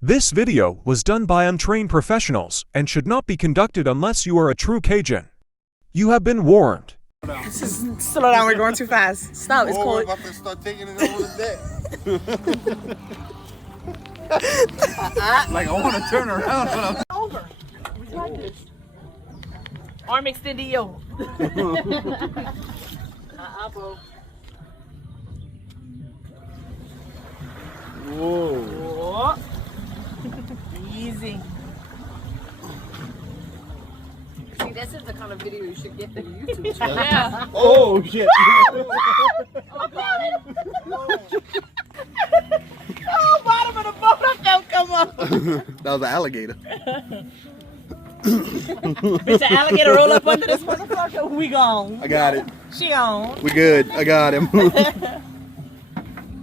This video was done by untrained professionals and should not be conducted unless you are a true Cajun. You have been warned. Slow down, we're going too fast. Stop, it's cold. We're about to start taking it over the deck. Like I want to turn around, but I'm Over. We got this. Arm extendio. Bro. Whoa. Easy. See, this is the kind of video you should get for your YouTube channel. Yeah. Oh shit. Oh, bottom of the boat, I felt come up. That was an alligator. Bitch, an alligator roll up under this motherfucker. We gone. I got it. She gone. We good. I got him.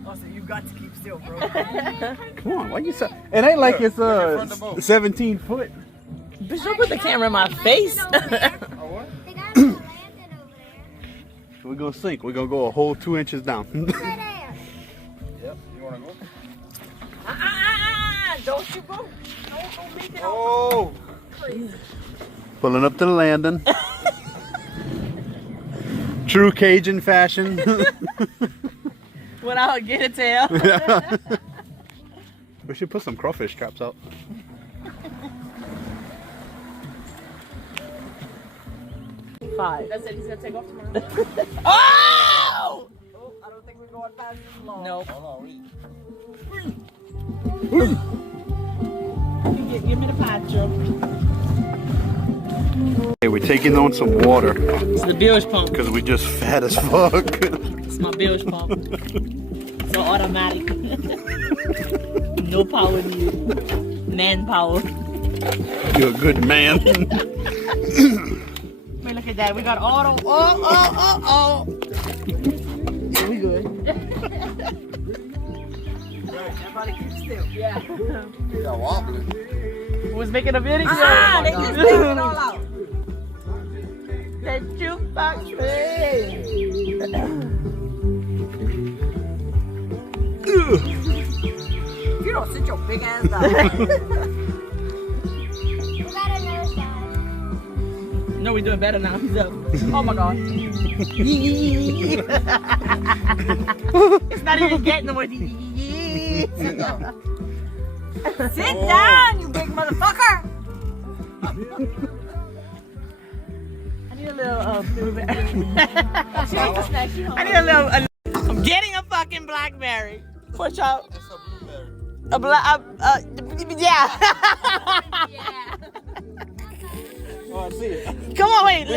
Austin, you got to keep still, bro. Come on, why you say? It ain't like it's 17 foot. Bitch, don't put the camera in my face. We're gonna sink. We're gonna go a whole 2 inches down. Right there. Yep. You wanna go? Don't you go. Don't make it Oh. Pulling up to the landing. True Cajun fashion. without getting a tail. We should put some crawfish traps out. Five. That's it, he's gonna take off tomorrow. Oh! Oh, I don't think we're going fast as long. Nope. Give me the patcher. Hey, we're taking on some water It's the bilge pump. because we just fat as fuck. It's my bilge pump. It's automatic. No power needed. Manpower. You're a good man. Wait, look at that. We got auto. Oh. Yeah, we good. Everybody keep still. Yeah. Yeah, wobbling. Who was making a video? They just taking it all out. That jukebox thing. You don't sit your big ass down. We got another side. No, we're doing better now. He's up. Oh my god. It's not even getting no more. Sit down. Sit down, you big motherfucker. I need a little blueberry. I need a little. I'm getting a fucking blackberry. Push out. That's a blueberry. A black. Yeah. Oh, I see it. Come on, wait.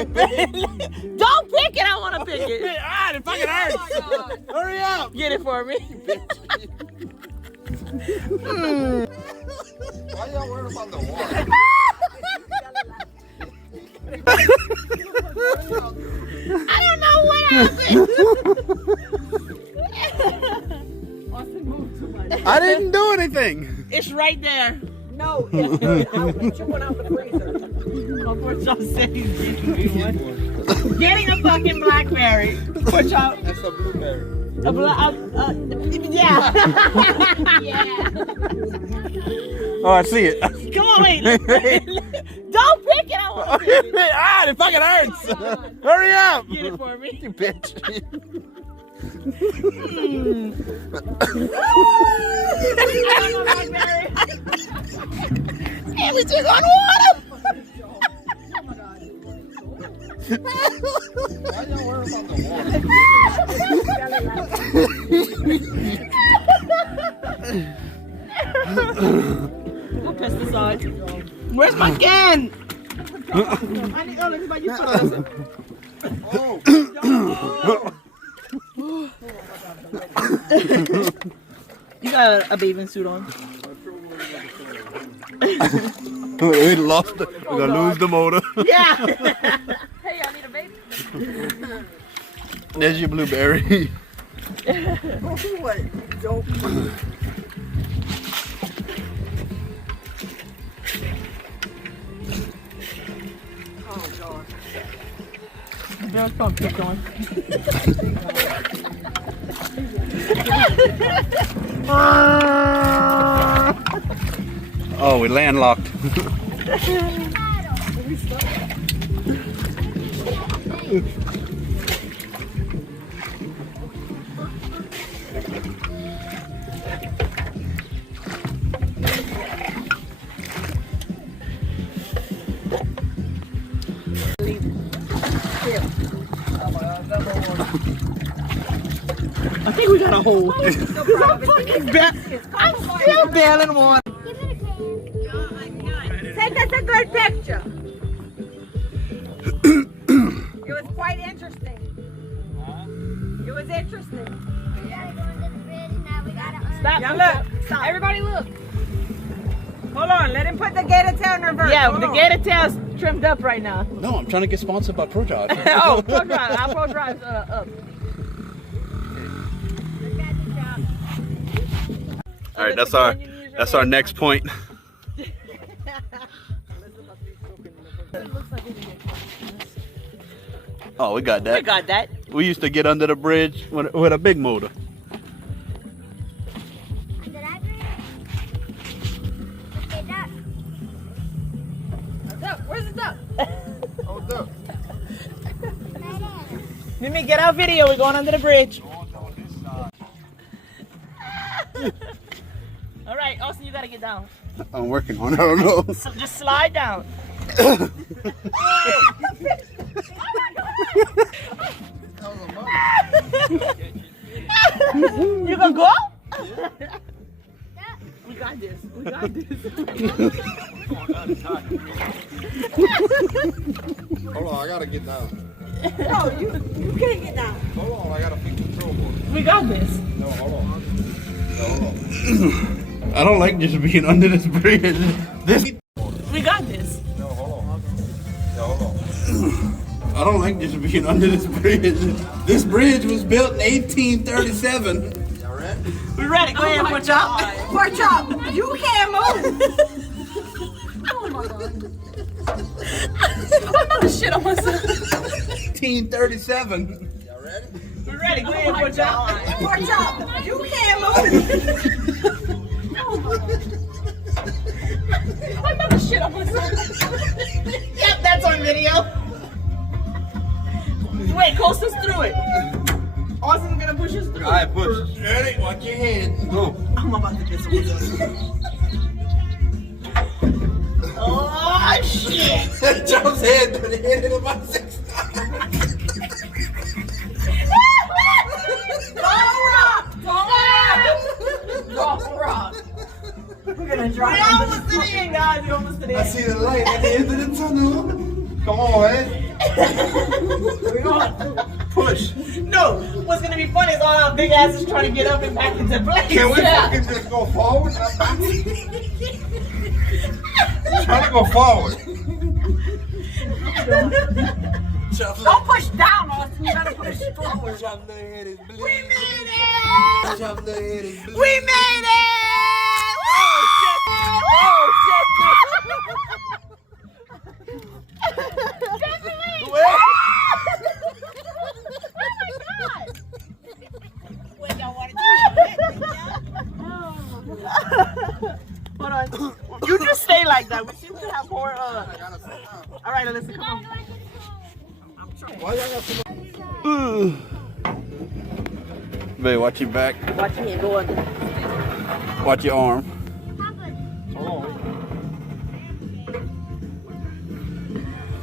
Don't pick it. I want to pick it. Ah, it fucking hurts. Hurry up. Get it for me. Why y'all worried about the water? I don't know what happened. Austin moved too much. I didn't do anything. It's right there. No, it's good. I'll get you one out of the freezer. Before y'all say he's getting me one. Getting a fucking blackberry. Push out. That's a blueberry. A yeah. Yeah. Oh, I see it. Come on, wait. Don't pick it. I want to pick it. Ah, it fucking hurts. Hurry up. Get it for me. You bitch. And we took on water. Why y'all worried about the Go pesticide. Where's my can? I need all this by you. You got a bathing suit on. We lost it. We're gonna lose the motor. Yeah. Hey, I need a baby. There's your blueberry. What? Dope. Oh, God. There's pump kept on. Oh, we landlocked. I think we got a hole. I'm still bailing one. Take us a good picture. It was quite interesting. It was interesting. Stop. Now look. Stop. Everybody look. Hold on. Let him put the gator tail in reverse. Yeah, the gator tail's trimmed up right now. No, I'm trying to get sponsored by ProDrive. Oh, ProDrive. Our ProDrive's up. All right, that's our next point. Oh, we got that. We got that. We used to get under the bridge with a big motor. Where's the duck? Oh, duck. Mimi, get our video. We're going under the bridge. All right, Austin, you gotta get down. I'm working on it. I don't know. So just slide down. You gonna go? We got this. We got this. Hold on, I gotta get down. No, you can't get down. Hold on, I gotta fix the control board. We got this. No, hold on. No, hold on. I don't like just being under this bridge. We got this. No, hold on. No, hold on. I don't like just being under this bridge. This bridge was built in 1837. Y'all ready? We ready. Go ahead, put y'all. Pork chop, you can't move. I'm not shit on myself. 1837. Y'all ready? We ready. Go ahead, put y'all. Pork chop, you can't move. I'm not shit on myself. Yep, that's on video. Wait, coast us through it. Austin's gonna push us through. All right, push. Ready? Watch your head. Go. I'm about to get some of this. Oh shit! Joe's head, but it hit it about 6 times. Don't rock! We're gonna drop. We almost to the end, guys. We almost to the I end. see the light at the end of the tunnel. Come on, man. We're going. Push. No, what's gonna be funny is all our big asses trying to get up and back into place. Can we fucking just go forward? Trying to go forward. Don't push down, Austin. You gotta push forward. We made it! We made it! Oh shit! Oh shit! Hold on. You just stay like that. We seem to have more. All right, Alyssa, come on. Why y'all got so much? Babe, watch your back. Watch me go under. Watch your arm. Hold on.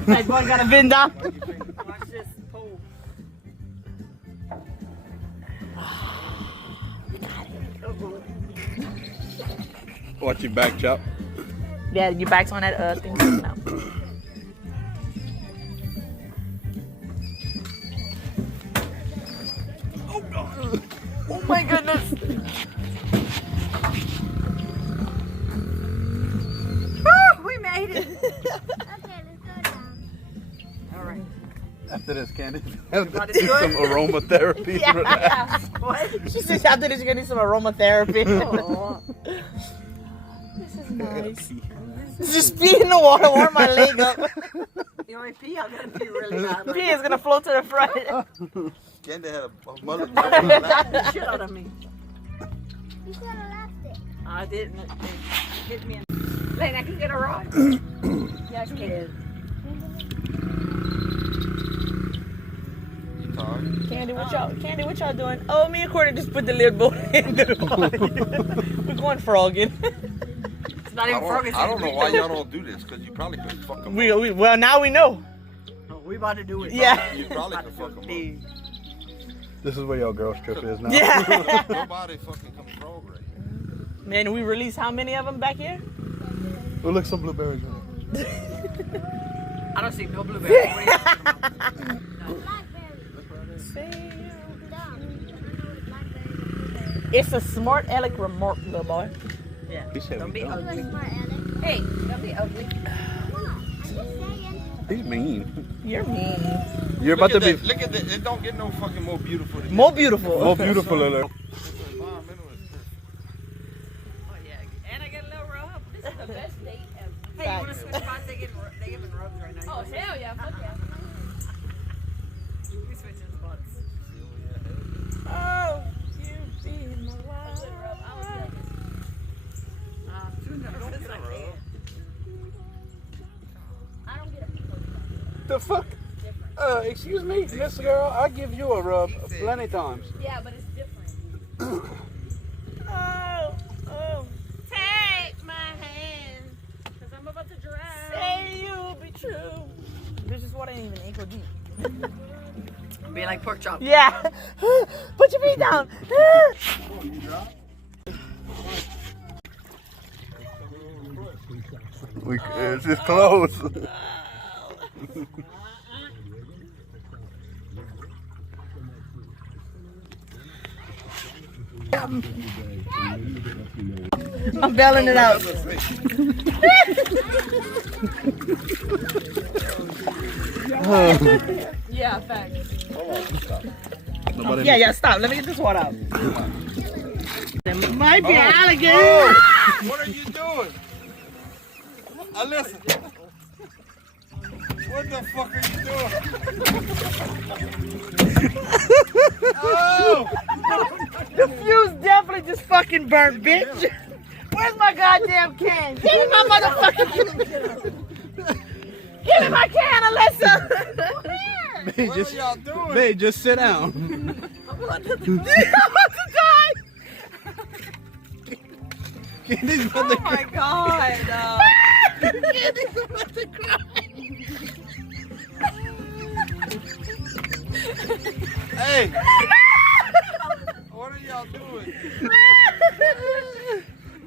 That boy got a vinda. Watch this pole. Watch your back, Chop. Yeah, your back's on that thing now. Oh god! Oh my goodness! Woo, we made it. Okay, let's go down. All right. After this, Candy, About some to do it? aromatherapy. For that. Yeah. What? She said after this you're gonna need some aromatherapy. Oh. This is nice. Just pee in the water, warm my leg up. You only pee, I'm gonna pee really bad. Pee is gonna float to the front. Candy had a mother The shit out of me. You should have left it. I didn't. It hit me. Lane, I can get a rod. Yes, kid. You tired? Candy, what y'all doing? Oh, me and Courtney just put the lid boat in the pot. We're going frogging. It's not even frogging. I don't know why y'all don't do this, because you probably could fuck them up. Well, now we know. Oh, we about to do it. Yeah. You probably could fuck them up. This is where your girl's trip is now. Yeah. Nobody fucking come frog right here. Man, we released how many of them back here? Oh, look, some blueberries in it. I don't see no blueberry. It's a smart aleck remark, little boy. Yeah. He said Don't we be don't. ugly. Hey, don't be ugly. He's mean. You're mean. You're about to be Look at that. It don't get no fucking more beautiful than More beautiful. more beautiful than this. Environmental is perfect. Oh yeah, and I get a little rub. This is the best date ever. Hey, you want to Facts. switch spots? They giving rubs right now. Oh, hell yeah, fuck yeah. We switching spots. Oh, you be my life. Too nervous. I can't. I don't get a the fuck. Excuse me, Miss Girl. I give you a rub plenty times. Yeah, but it's different. Oh. Take my hand, cause I'm about to drown. Say you'll be true. This is what I ain't even ankle deep. Be like pork chop. Yeah. Put your feet down. It's just close. I'm bailing it out. Yeah, facts. Yeah, stop. Let me get this water out. There might be an alligator. Oh, what are you doing? Listen. What the fuck are you doing? Oh! The fuse definitely just fucking burnt, bitch. Where's my goddamn can? Give me my motherfucking can. Give me my can, Alyssa. What are y'all doing? Babe, just sit down. I'm about to die. Candy's about to Oh my god. Candy's about to cry. Hey! What are y'all doing?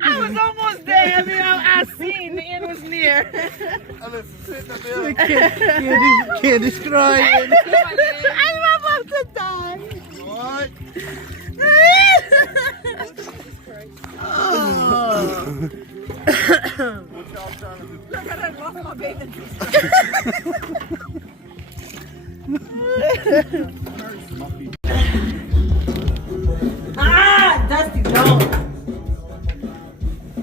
I was almost there. I mean, I seen the end was near. Listen, sit up there. Candy's crying. I'm about to die. What? What y'all trying to do? Look, I done lost my bathing suit. Dusty, don't.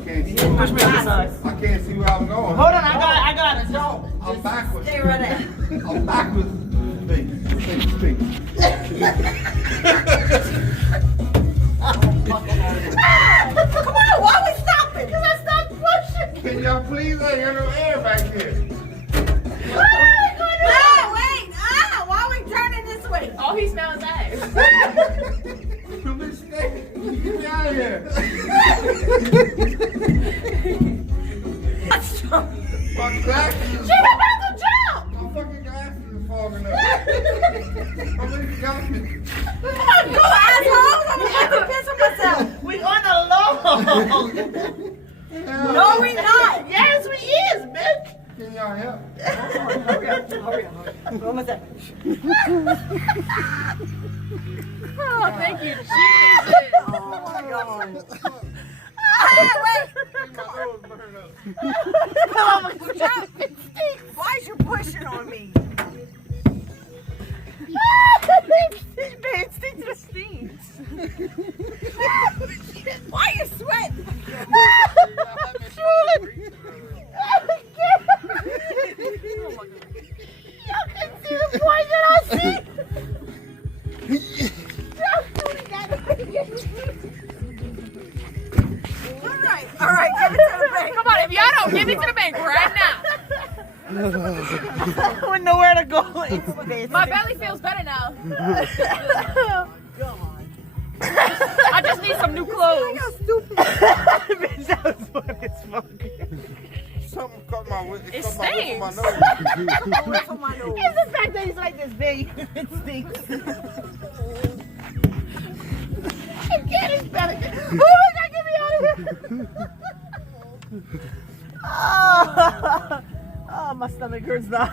Can't see. Push me aside. I can't see where I'm going. Hold on, I got it. No, I'm backwards. Stay right there. I'm backwards. Speak. Come on, why we stopping? Because I stopped pushing. Can y'all please? I hear no air back here. Wait. Why are we turning this way? Oh, he smells ass. You mistake. Get me out of here. My glasses. She's about to jump. My fucking glasses are falling up. I'm leaving glasses. Go, asshole. I'm going to piss on myself. We on a long. No, we not. Yes, we is, bitch. Can y'all help? Hurry up. Almost there. Oh, thank you, Jesus. Oh my god. Wait. My nose burned up. Why is you pushing on me? Babe, stick to the scenes. Why are you sweating? Y'all can see the point that I see. Turn around. All right, give it to the bank. Come on, if y'all don't give it to the bank right now. With nowhere to go. My belly feels better now. I just need some new clothes. Bitch, that was funny as fuck. Something cut my whip. It cut my whip on my nose. It's the fact that he's like this big. It stinks. Get his belly. Oh my God, get me out of here. Oh, my stomach hurts now.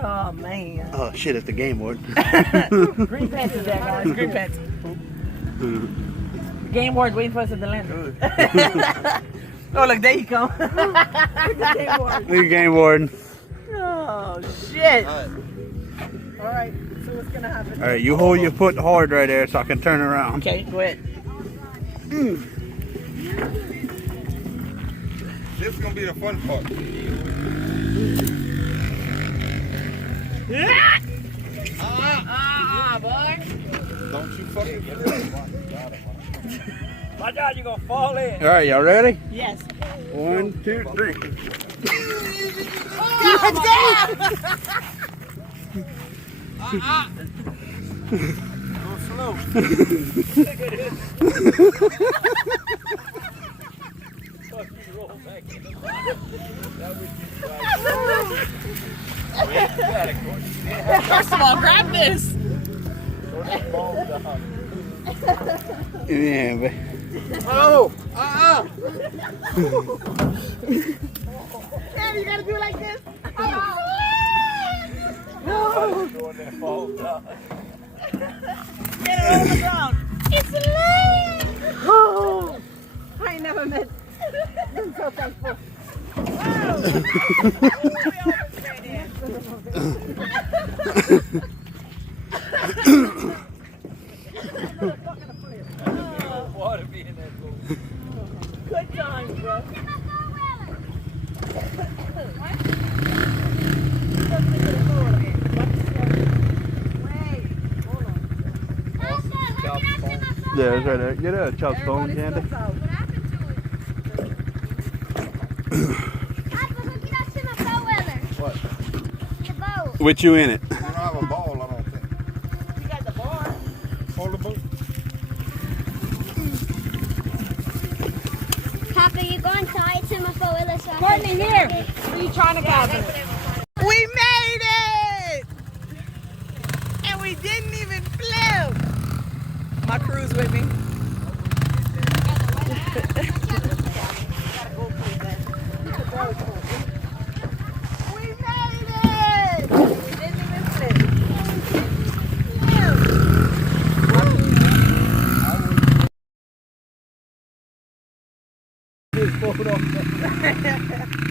Oh, man. Oh shit, it's the game warden. Green pants is there, guys. Green pants. Game ward's waiting for us at the landing. Oh, look, there you come. Game ward. Look at game warden. Oh, shit. All All right, so what's going to happen? Alright, you hold your foot hard right there so I can turn around. Okay, go ahead. This is gonna be the fun part. Boy. Don't you fucking flip. Watch out, you're going to fall in. Alright, y'all ready? Yes. 1, 2, 3. First of all, grab this. Yeah, but Oh! Damn, you got to do it like this. Get it on the ground. It's a land. Oh, I ain't never met. I'm so thankful. Good times, bro. yeah, it's right there. Get a chop stone candy. What? With you in it. You don't have a ball, I don't think. You got the bar. Hold the boat. Papa, you going to ice him up over the side? Courtney, here. What are you trying to gather? We made it! And we didn't even flip. My crew's with me. We made it! We didn't even flip. Just pull it off.